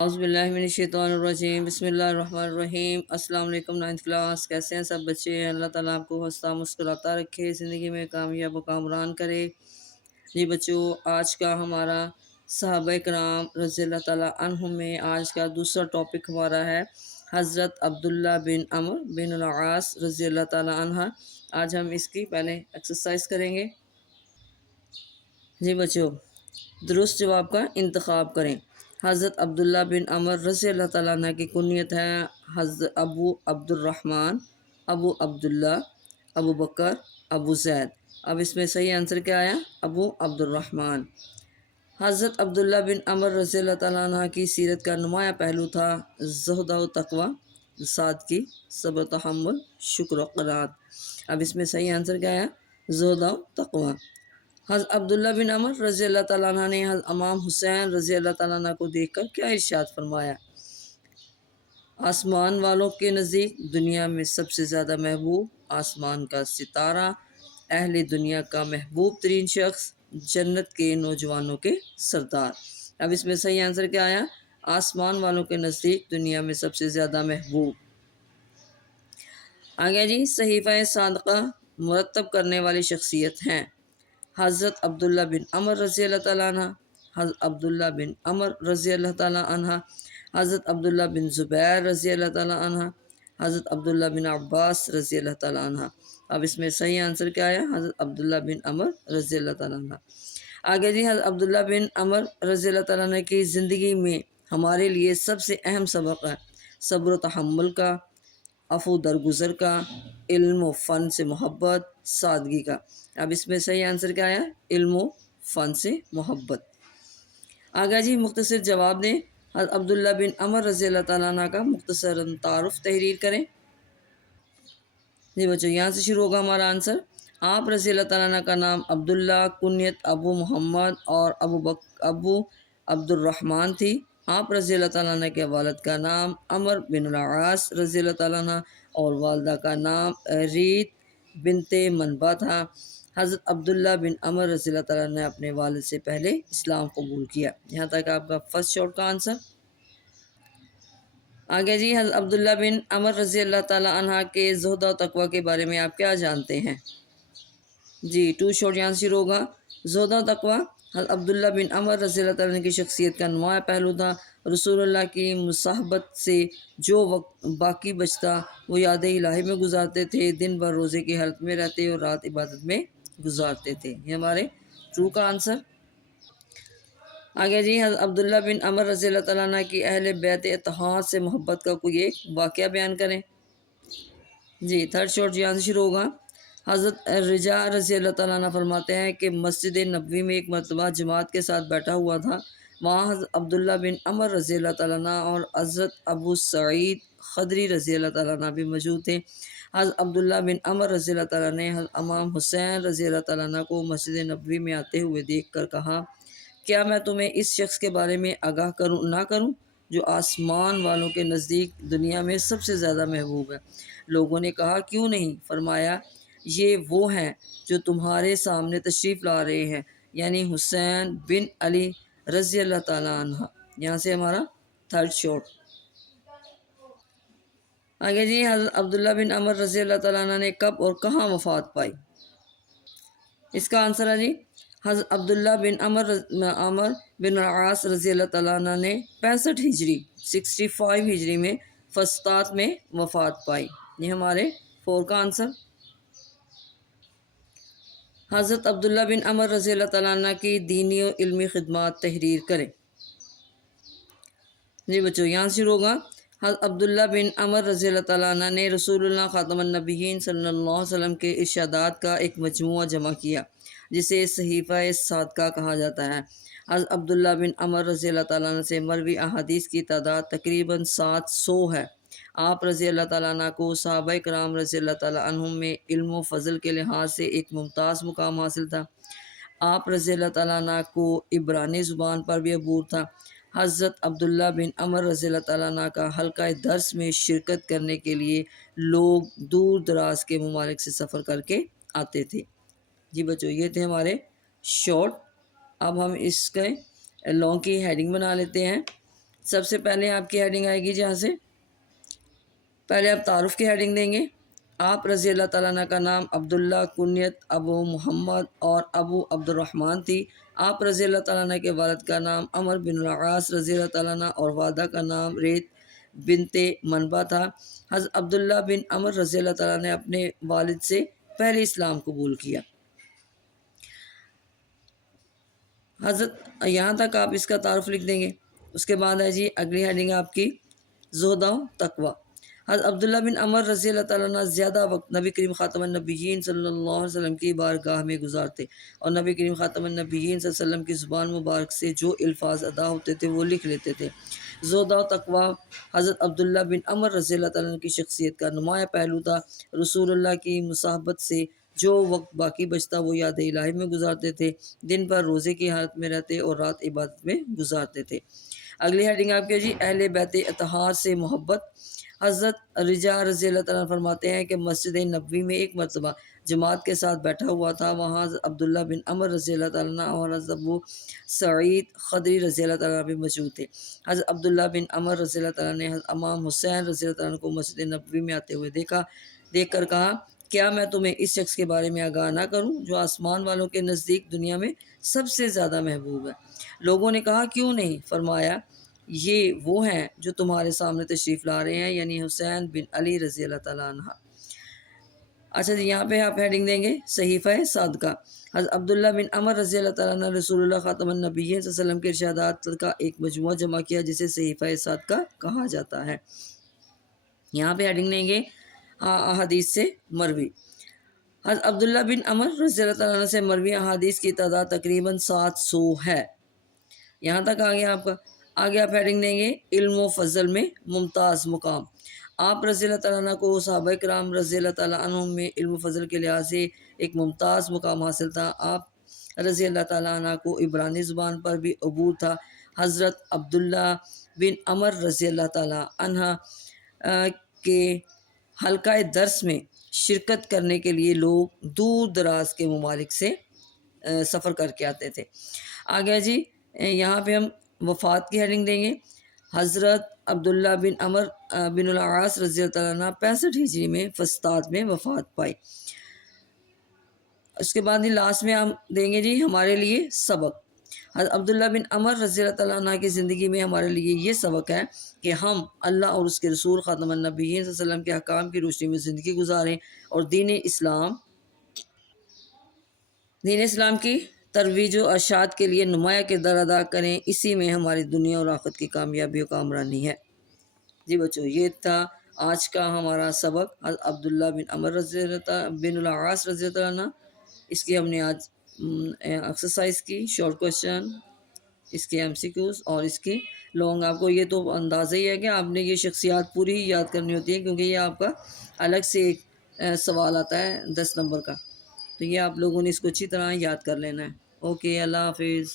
اعوذ باللہ من الشیطان الرجیم بسم اللہ الرحمن الرحیم۔ السلام علیکم نائنتھ کلاس، کیسے ہیں سب بچے؟ اللہ تعالیٰ آپ کو ہنستا مسکراتا رکھے، زندگی میں کامیاب و کامران کرے۔ جی بچوں، آج کا ہمارا صحابہ کرام رضی اللہ تعالیٰ عنہم میں آج کا دوسرا ٹاپک ہمارا ہے حضرت عبداللہ بن عمرو بن العاص رضی اللہ تعالیٰ عنہ۔ آج ہم اس کی پہلے ایکسرسائز کریں گے۔ جی بچوں، درست جواب کا انتخاب کریں۔ حضرت عبداللہ بن عمر رضی اللہ تعالیٰ عنہ کی کنیت ہے حضرت ابو عبد الرحمن، ابو عبداللہ، ابو بکر، ابو زید۔ اب اس میں صحیح آنسر کیا آیا؟ ابو عبد الرحمن۔ حضرت عبداللہ بن عمر رضی اللہ تعالیٰ عنہ کی سیرت کا نمایاں پہلو تھا زہد و تقوی، سادگی، صبر، تحمل، شکر و قناعت۔ اب اس میں صحیح آنسر کیا آیا؟ زہد و تقوی۔ حضرت عبداللہ بن عمر رضی اللہ تعالیٰ عنہ نے حضرت امام حسین رضی اللہ تعالیٰ عنہ کو دیکھ کر کیا ارشاد فرمایا؟ آسمان والوں کے نزدیک دنیا میں سب سے زیادہ محبوب، آسمان کا ستارہ، اہل دنیا کا محبوب ترین شخص، جنت کے نوجوانوں کے سردار۔ اب اس میں صحیح آنسر کیا آیا؟ آسمان والوں کے نزدیک دنیا میں سب سے زیادہ محبوب۔ آگے جی، صحیفہ صادقہ مرتب کرنے والی شخصیت ہیں حضرت عبداللہ بن عمر رضی اللہ تعالیٰ عنہ، حضرت عبداللہ بن عمر رضی اللہ تعالیٰ عنہ، حضرت عبداللہ بن زبیر رضی اللہ تعالیٰ عنہ، حضرت عبداللہ بن عباس رضی اللہ تعالیٰ عنہ۔ اب اس میں صحیح آنسر کیا آیا؟ حضرت عبداللہ بن عمر رضی اللہ تعالیٰ عنہ۔ آگے جی، حضرت عبداللہ بن عمر رضی اللہ تعالیٰ عنہ کی زندگی میں ہمارے لیے سب سے اہم سبق ہے صبر و تحمل کا، عفو درگزر کا، علم و فن سے محبت، سادگی کا۔ اب اس میں صحیح آنسر کیا آیا؟ علم و فن سے محبت۔ آگے جی، مختصر جواب دیں۔ حضرت عبداللہ بن عمر رضی اللہ تعالیٰ عنہ کا مختصراً تعارف تحریر کریں۔ جی بچوں، یہاں سے شروع ہوگا ہمارا آنسر۔ آپ رضی اللہ تعالیٰ عنہ کا نام عبداللہ، کنیت ابو محمد اور ابو عبد الرحمن تھی۔ آپ رضی اللہ تعالیٰ عنہ کے والد کا نام عمر بن العاص رضی اللہ تعالیٰ عنہ اور والدہ کا نام ریت بنت منبع تھا۔ حضرت عبداللہ بن عمر رضی اللہ تعالیٰ نے اپنے والد سے پہلے اسلام قبول کیا۔ یہاں تک آپ کا فرسٹ شارٹ کا آنسر۔ آگے جی، حضرت عبداللہ بن عمر رضی اللہ تعالیٰ عنہ کے زہد و تقوی کے بارے میں آپ کیا جانتے ہیں؟ جی، ٹو شارٹ یہاں سے شروع ہوگا۔ زہد و تقوی، حضرت عبداللہ بن عمر رضی اللہ تعالیٰ عنہ کی شخصیت کا نمایاں پہلو تھا۔ رسول اللہ کی مصاحبت سے جو وقت باقی بچتا وہ یاد الہی میں گزارتے تھے، دن بھر روزے کی حالت میں رہتے اور رات عبادت میں گزارتے تھے۔ یہ ہمارے ٹرو کا آنسر۔ آگے جی، حضرت عبداللہ بن عمر رضی اللہ تعالیٰ عنہ کی اہل بیت اتحاد سے محبت کا کوئی ایک واقعہ بیان کریں۔ جی، تھرڈ شارٹ یہاں سے شروع ہوگا۔ حضرت رجا رضی اللہ تعالیٰ عنہ فرماتے ہیں کہ مسجد نبوی میں ایک مرتبہ جماعت کے ساتھ بیٹھا ہوا تھا۔ وہاں حضرت عبداللہ بن عمر رضی اللہ تعالیٰ عنہ اور حضرت ابو سعید خدری رضی اللہ تعالیٰ عنہ بھی موجود تھے۔ حضرت عبداللہ بن عمر رضی اللہ تعالیٰ نے حضرت امام حسین رضی اللہ تعالیٰ عنہ کو مسجد نبوی میں آتے ہوئے دیکھ کر کہا، کیا میں تمہیں اس شخص کے بارے میں آگاہ نہ کروں جو آسمان والوں کے نزدیک دنیا میں سب سے زیادہ محبوب ہے؟ لوگوں نے کہا، کیوں نہیں؟ فرمایا، یہ وہ ہیں جو تمہارے سامنے تشریف لا رہے ہیں، یعنی حسین بن علی رضی اللہ تعالیٰ عنہ۔ یہاں سے ہمارا تھرڈ شارٹ۔ آگے جی، حضرت عبداللہ بن عمر رضی اللہ تعالیٰ عنہ نے کب اور کہاں وفات پائی؟ اس کا آنسر ہے جی، حضرت عبداللہ بن عمر بن العاص رضی اللہ تعالیٰ عنہ نے 65 ہجری 65 ہجری میں فسطاط میں وفات پائی۔ یہ ہمارے 4 کا آنسر۔ حضرت عبداللہ بن عمر رضی اللہ تعالیٰ عنہ کی دینی و علمی خدمات تحریر کریں۔ جی بچوں، یہاں سے شروع ہوگا۔ حضرت عبداللہ بن عمر رضی اللہ تعالیٰ عنہ نے رسول اللہ خاتم النبیین صلی اللہ علیہ وسلم کے ارشادات کا ایک مجموعہ جمع کیا جسے صحیفہ صادقہ کہا جاتا ہے۔ حضرت عبداللہ بن عمر رضی اللہ تعالیٰ عنہ سے مروی احادیث کی تعداد تقریباً 700 ہے۔ آپ رضی اللہ تعالیٰ عنہ کو صحابہ کرام رضی اللہ تعالیٰ عنہم میں علم و فضل کے لحاظ سے ایک ممتاز مقام حاصل تھا۔ آپ رضی اللہ تعالیٰ عنہ کو عبرانی زبان پر بھی عبور تھا۔ حضرت عبداللہ بن عمر رضی اللہ تعالیٰ عنہ کا حلقہ درس میں شرکت کرنے کے لیے لوگ دور دراز کے ممالک سے سفر کر کے آتے تھے۔ جی بچوں، یہ تھے ہمارے شارٹ۔ اب ہم اس کے لانگ کی ہیڈنگ بنا لیتے ہیں۔ سب سے پہلے آپ کی ہیڈنگ آئے گی جہاں سے پہلے آپ تعارف کی ہیڈنگ دیں گے. آپ رضی اللہ تعالیٰ عنہ کا نام عبداللہ، کنیت ابو محمد اور ابو عبد الرحمن تھی. آپ رضی اللہ تعالیٰ عنہ کے والد کا نام عمر بن العاص رضی اللہ تعالیٰ عنہ اور والدہ کا نام ریت بنت منبع تھا. حضرت عبداللہ بن عمر رضی اللہ تعالیٰ نے اپنے والد سے پہلے اسلام قبول کیا. حضرت یہاں تک آپ اس کا تعارف لکھ دیں گے. اس کے بعد ہے جی اگلی ہیڈنگ آپ کی زہد و تقوی. حضرت عبداللہ بن عمر رضی اللہ تعالیٰ عنہ زیادہ وقت نبی کریم خاتم النبیین صلی اللہ علیہ وسلم کی بارگاہ میں گزارتے اور نبی کریم خاتم النبیین صلی اللہ علیہ وسلم کی زبان مبارک سے جو الفاظ ادا ہوتے تھے وہ لکھ لیتے تھے. زہد و تقوی حضرت عبداللہ بن عمر رضی اللہ تعالیٰ عنہ کی شخصیت کا نمایاں پہلو تھا. رسول اللہ کی مصاحبت سے جو وقت باقی بچتا وہ یاد الہی میں گزارتے تھے. دن بھر روزے کی حالت میں رہتے اور رات عبادت میں گزارتے تھے. اگلی ہیڈنگ آپ کی جی اہل بیت اطہار سے محبت. حضرت رجا رضی اللہ تعالیٰ فرماتے ہیں کہ مسجد نبوی میں ایک مرتبہ جماعت کے ساتھ بیٹھا ہوا تھا. وہاں حضرت عبداللہ بن عمر رضی اللہ تعالیٰ اور حضرت ابو سعید خدری رضی اللہ تعالیٰ بھی موجود تھے. حضرت عبداللہ بن عمر رضی اللہ تعالیٰ نے حضرت امام حسین رضی اللہ تعالیٰ کو مسجد نبوی میں آتے ہوئے دیکھ کر کہا کیا میں تمہیں اس شخص کے بارے میں آگاہ نہ کروں جو آسمان والوں کے نزدیک دنیا میں سب سے زیادہ محبوب ہے. لوگوں نے کہا کیوں نہیں. فرمایا یہ وہ ہیں جو تمہارے سامنے تشریف لا رہے ہیں یعنی حسین بن علی رضی اللہ تعالیٰ عنہ. اچھا جی یہاں پہ آپ ہیڈنگ دیں گے صحیفہ صادقہ. حضرت عبداللہ بن عمر رضی اللہ تعالیٰ عنہ رسول اللہ خاتم النبیین صلی اللہ علیہ وسلم کے ارشادات کا ایک مجموعہ جمع کیا جسے صحیفہ صادقہ کہا جاتا ہے. یہاں پہ ہیڈنگ دیں گے احادیث سے مروی. حضرت عبداللہ بن عمر رضی اللہ تعالیٰ عنہ سے مروی احادیث کی تعداد تقریباً 700 ہے. یہاں تک آگے آپ ہیڈنگ دیں گے علم و فضل میں ممتاز مقام. آپ رضی اللہ تعالیٰ عنہ کو صحابہ کرام رضی اللہ تعالیٰ عنہ میں علم و فضل کے لحاظ سے ایک ممتاز مقام حاصل تھا. آپ رضی اللہ تعالیٰ عنہ کو عبرانی زبان پر بھی عبور تھا. حضرت عبداللہ بن عمر رضی اللہ تعالیٰ عنہ کے حلقہ درس میں شرکت کرنے کے لیے لوگ دور دراز کے ممالک سے سفر کر کے آتے تھے. آگے جی یہاں پہ ہم وفات کی ہیڈنگ دیں گے. حضرت عبداللہ بن عمر بن العاص رضی اللہ تعالیٰ عنہ 65 ہجری میں فسطاط میں وفات پائی. اس کے بعد لاسٹ میں ہم دیں گے جی ہمارے لیے سبق. حضرت عبداللہ بن عمر رضی اللہ تعالیٰ عنہ کی زندگی میں ہمارے لیے یہ سبق ہے کہ ہم اللہ اور اس کے رسول خاتم النبیین صلی اللہ علیہ وسلم کے احکام کی روشنی میں زندگی گزاریں اور دین اسلام کی ترویج و ارشاد کے لیے نمایاں کردار ادا کریں. اسی میں ہماری دنیا اور آخرت کی کامیابی و کامرانی ہے. جی بچوں یہ تھا آج کا ہمارا سبق حضرت عبداللہ بن عمر بن العاص رضی اللہ عنہ. اس کی ہم نے آج ایکسرسائز کی شارٹ کویشچن اس کے MCQs اور اس کی لانگ. آپ کو یہ تو اندازہ ہی ہے کہ آپ نے یہ شخصیات پوری یاد کرنی ہوتی ہے کیونکہ یہ آپ کا الگ سے ایک سوال آتا ہے 10 نمبر کا. تو یہ آپ لوگوں نے اس کو اچھی طرح یاد کر لینا ہے. اوکے اللہ حافظ.